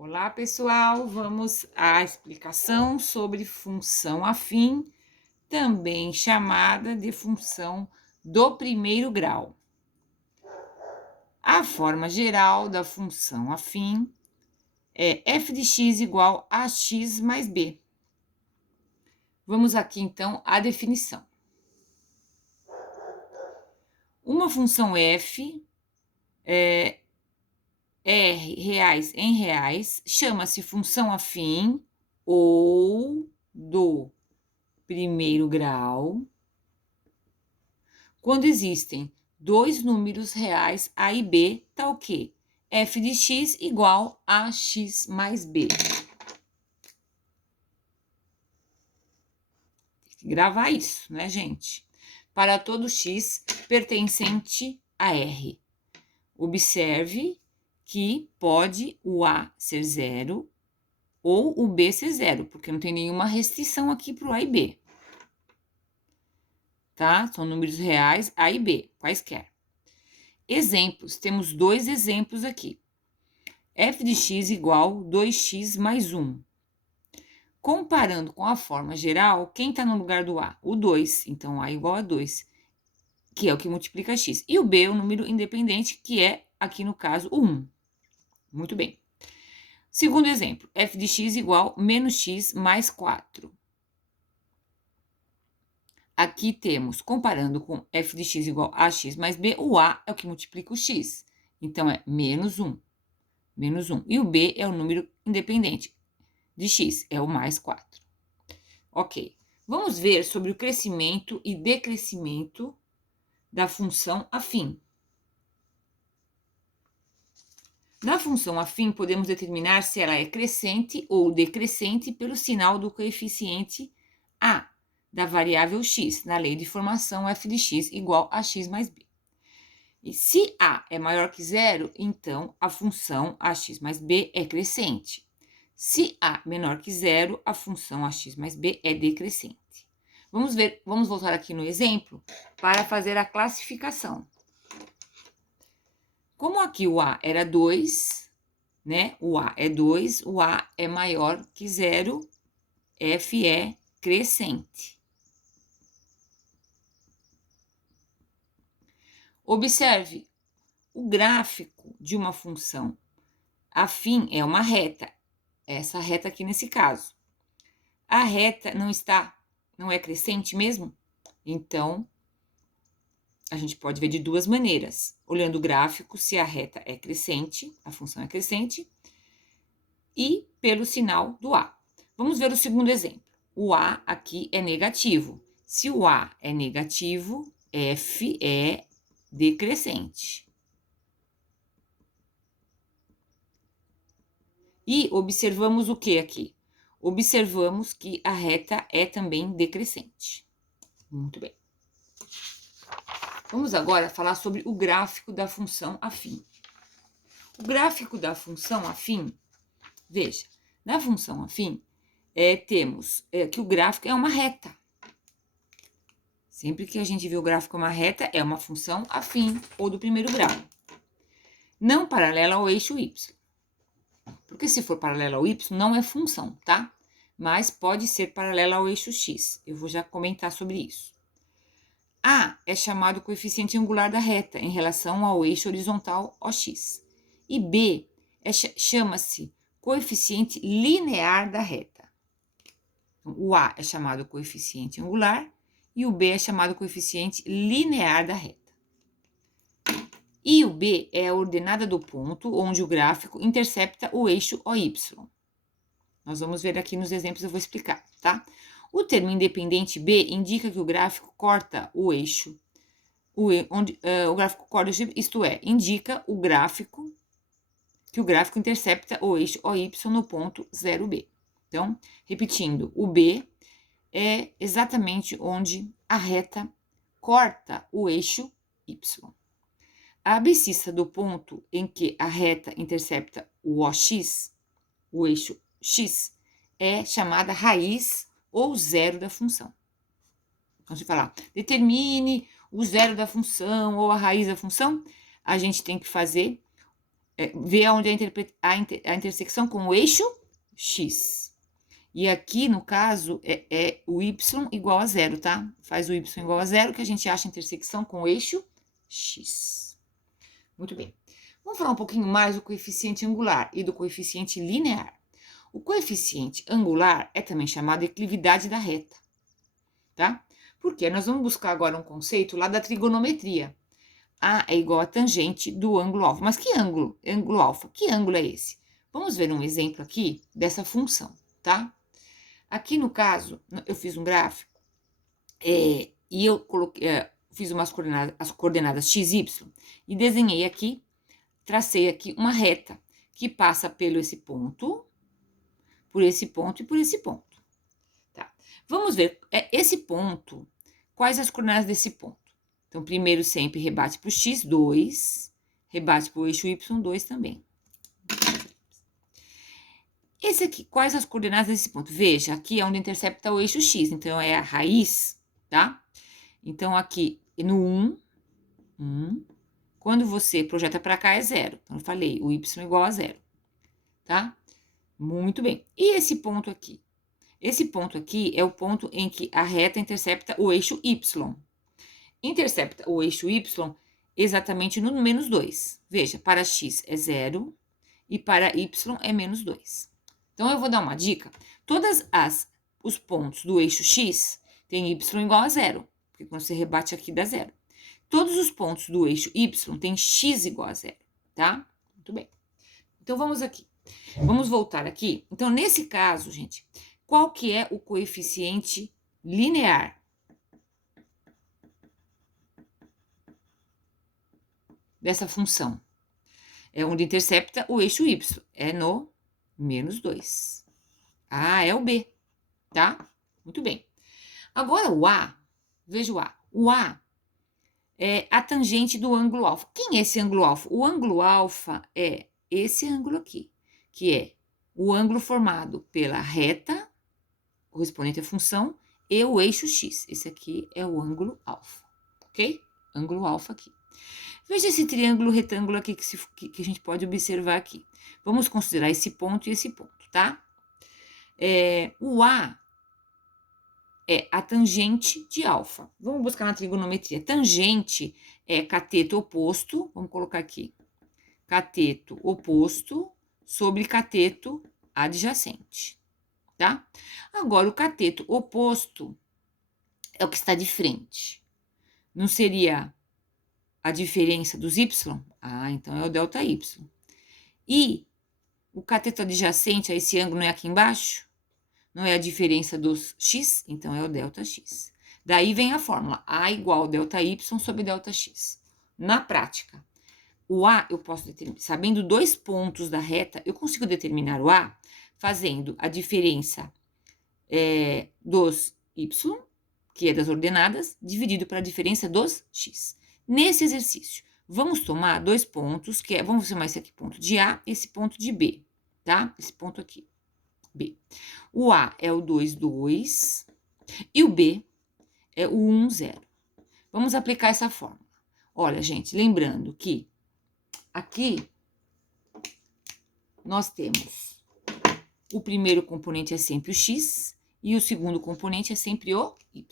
Olá, pessoal! Vamos à explicação sobre função afim, também chamada de função do primeiro grau. A forma geral da função afim é f de x igual a x mais b. Vamos aqui, então, à definição. Uma função f R reais em reais chama-se função afim ou do primeiro grau, quando existem dois números reais A e B, tal que f de x igual a x mais b. Tem que gravar isso, né, gente? Para todo x pertencente a R. Observe que pode o A ser zero ou o B ser zero, porque não tem nenhuma restrição aqui para o A e B. Tá? São números reais A e B, quaisquer. Exemplos, temos dois exemplos aqui. F de x igual 2x mais 1. Comparando com a forma geral, quem está no lugar do A? O 2, então A igual a 2, que é o que multiplica x. E o B é o número independente, que é, aqui no caso, o 1. Muito bem. Segundo exemplo, f de x igual menos x mais 4. Aqui temos, comparando com f de x igual a x mais b, o a é o que multiplica o x. Então, é menos 1. Menos 1. E o b é o número independente de x, é o mais 4. Ok. Vamos ver sobre o crescimento e decrescimento da função afim. Na função afim, podemos determinar se ela é crescente ou decrescente pelo sinal do coeficiente a da variável x, na lei de formação f de x igual a x mais b. E se a é maior que zero, então a função ax mais b é crescente. Se a menor que zero, a função ax mais b é decrescente. Vamos voltar aqui no exemplo para fazer a classificação. Como aqui o a era 2, né? O a é 2, o a é maior que zero, f é crescente. Observe, o gráfico de uma função afim é uma reta, essa reta aqui nesse caso. A reta não é crescente mesmo? Então, a gente pode ver de duas maneiras. Olhando o gráfico, se a reta é crescente, a função é crescente, e pelo sinal do A. Vamos ver o segundo exemplo. O A aqui é negativo. Se o A é negativo, F é decrescente. E observamos o que aqui? Observamos que a reta é também decrescente. Muito bem. Vamos agora falar sobre o gráfico da função afim. O gráfico da função afim, veja, na função afim, temos que o gráfico é uma reta. Sempre que a gente vê o gráfico uma reta, é uma função afim ou do primeiro grau. Não paralela ao eixo y. Porque se for paralela ao y, não é função, tá? Mas pode ser paralela ao eixo x. Eu vou já comentar sobre isso. A é chamado coeficiente angular da reta em relação ao eixo horizontal OX. E B chama-se coeficiente linear da reta. Então, o A é chamado coeficiente angular e o B é chamado coeficiente linear da reta. E o B é a ordenada do ponto onde o gráfico intercepta o eixo OY. Nós vamos ver aqui nos exemplos, eu vou explicar, tá? O termo independente B indica que o gráfico corta o eixo, o gráfico corta o eixo, isto é, indica que o gráfico intercepta o eixo OY no ponto 0B. Então, repetindo, o B é exatamente onde a reta corta o eixo Y. A abscissa do ponto em que a reta intercepta o OX, o eixo X, é chamada raiz ou zero da função. Então, se falar, determine o zero da função ou a raiz da função, a gente tem que fazer ver onde a intersecção com o eixo x. E aqui, no caso, é o y igual a zero, tá? Faz o y igual a zero, que a gente acha a intersecção com o eixo x. Muito bem. Vamos falar um pouquinho mais do coeficiente angular e do coeficiente linear. O coeficiente angular é também chamado de declividade da reta, tá? Porque nós vamos buscar agora um conceito lá da trigonometria. A é igual a tangente do ângulo alfa. Mas que ângulo? Ângulo alfa. Que ângulo é esse? Vamos ver um exemplo aqui dessa função, tá? Aqui no caso, eu fiz um gráfico e eu fiz as coordenadas x, y e desenhei aqui, tracei aqui uma reta que passa pelo esse ponto, por esse ponto e por esse ponto. Tá? Vamos ver esse ponto, quais as coordenadas desse ponto. Então, primeiro sempre rebate para o x, 2, rebate para o eixo y, 2 também. Esse aqui, quais as coordenadas desse ponto? Veja, aqui é onde intercepta o eixo x, então é a raiz, tá? Então, aqui no 1, quando você projeta para cá é 0. Então, eu falei, o y igual a 0, tá? Muito bem. E esse ponto aqui? Esse ponto aqui é o ponto em que a reta intercepta o eixo y. Intercepta o eixo y exatamente no menos 2. Veja, para x é 0 e para y é menos 2. Então, eu vou dar uma dica. Todos os pontos do eixo x têm y igual a 0, porque quando você rebate aqui dá 0. Todos os pontos do eixo y têm x igual a 0, tá? Muito bem. Então, vamos aqui. Vamos voltar aqui. Então, nesse caso, gente, qual que é o coeficiente linear? Dessa função. É onde intercepta o eixo y. É no menos 2. Ah, é o B, tá? Muito bem. Agora o A, veja o A. O A é a tangente do ângulo alfa. Quem é esse ângulo alfa? O ângulo alfa é esse ângulo aqui, que é o ângulo formado pela reta, correspondente à função, e o eixo x. Esse aqui é o ângulo alfa, ok? Ângulo alfa aqui. Veja esse triângulo retângulo aqui que a gente pode observar aqui. Vamos considerar esse ponto e esse ponto, tá? O A é a tangente de alfa. Vamos buscar na trigonometria. Tangente é cateto oposto, vamos colocar aqui. Cateto oposto sobre cateto adjacente, tá? Agora, o cateto oposto é o que está de frente. Não seria a diferença dos y? Ah, então é o delta y. E o cateto adjacente a esse ângulo não é aqui embaixo? Não é a diferença dos x? Então é o delta x. Daí vem a fórmula A igual delta y sobre delta x. Na prática, o A eu posso determinar, sabendo 2 pontos da reta, eu consigo determinar o A fazendo a diferença dos y, que é das ordenadas, dividido para a diferença dos x. Nesse exercício, vamos tomar 2 pontos, vamos chamar esse aqui ponto de A, esse ponto de B, tá? Esse ponto aqui, B. O A é o 2, 2, e o B é o 1, 0. Vamos aplicar essa fórmula. Olha, gente, lembrando que aqui nós temos o primeiro componente é sempre o x e o segundo componente é sempre o y.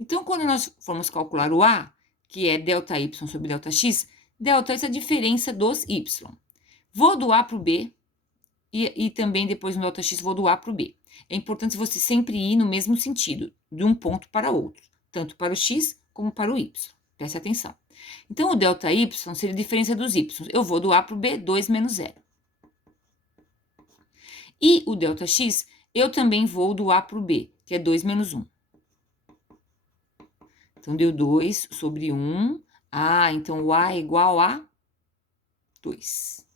Então, quando nós formos calcular o A, que é delta y sobre delta x, delta é a diferença dos y. Vou do A para o B e também depois no delta x vou do A para o B. É importante você sempre ir no mesmo sentido, de um ponto para outro, tanto para o x como para o y. Preste atenção. Então, o delta y seria a diferença dos y. Eu vou do A para o B, 2 menos 0. E o delta x, eu também vou do A para o B, que é 2 menos 1. Então, deu 2 sobre 1. Ah, então o A é igual a 2.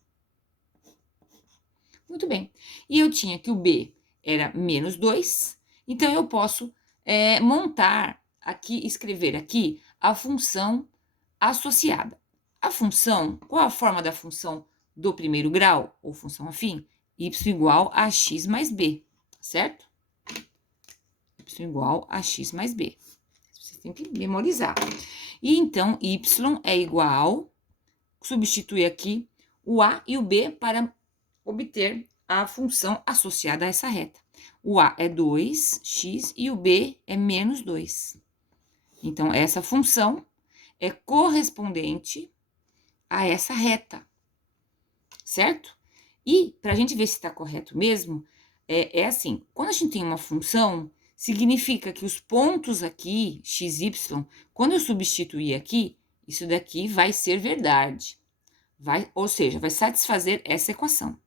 Muito bem. E eu tinha que o B era menos 2. Então, eu posso montar aqui, escrever aqui a função associada. A função, qual a forma da função do primeiro grau, ou função afim? Y igual a x mais b, certo? Y igual a x mais b. Você tem que memorizar. E então, y é igual, substitui aqui o A e o B para obter a função associada a essa reta. O A é 2x e o B é menos 2. Então, essa função é correspondente a essa reta, certo? E, para a gente ver se está correto mesmo, é assim, quando a gente tem uma função, significa que os pontos aqui, x, y, quando eu substituir aqui, isso daqui vai ser verdade. Ou seja, vai satisfazer essa equação,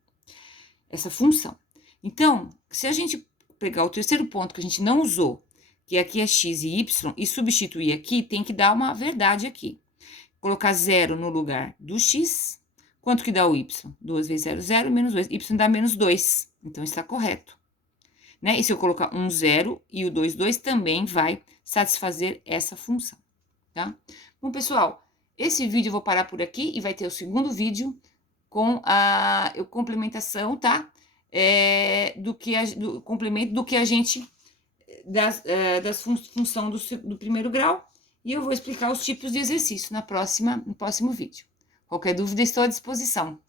essa função. Então, se a gente pegar o terceiro ponto que a gente não usou, que aqui é x e y, e substituir aqui, tem que dar uma verdade aqui. Colocar 0 no lugar do x, quanto que dá o y? 2 vezes 0, 0, menos 2. Y dá menos 2, então está correto. Né? E se eu colocar 1, 0 e o 2, 2, também vai satisfazer essa função, tá? Bom, pessoal, esse vídeo eu vou parar por aqui e vai ter o segundo vídeo com a complementação, tá? Do complemento do que a gente, das função do primeiro grau, e eu vou explicar os tipos de exercício no próximo vídeo. Qualquer dúvida, estou à disposição.